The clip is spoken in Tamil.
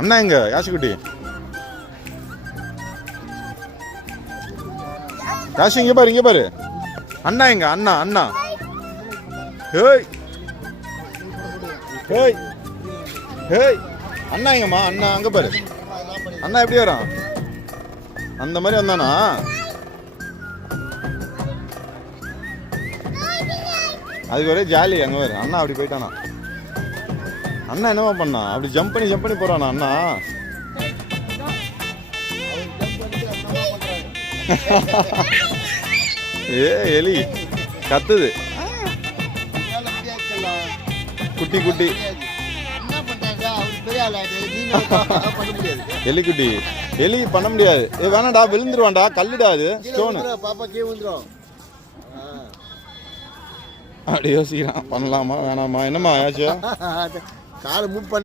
அண்ணா எங்க யாசிக்குட்டி? யாசி இங்க பாரு, இங்க பாரு. அண்ணா எங்க? அண்ணா அண்ணா. Hey hey hey. அண்ணா எங்கம்மா? அண்ணா அங்க பாரு. அண்ணா எப்படி வரான்? அந்த மாதிரி வந்தானா? அதுக்கு ஒரே ஜாலி. அங்க பாரு அண்ணா அப்படி போயிட்டானா. அண்ணா என்னவா பண்ணா? அப்படி ஜம்ப் பண்ணி போறானா அண்ணா? ஏ எலி கத்துது. குட்டி குட்டி எலி குட்டி. எலி பண்ண முடியாது. ஏ வேணாடா, விழுந்துருவான்டா. கல்லுடா அது, ஸ்டோனு. அப்படி யோசிக்கிறான், பண்ணலாமா வேணாமா? என்னம்மா ஆச்சு? காலை மூவ் பண்ண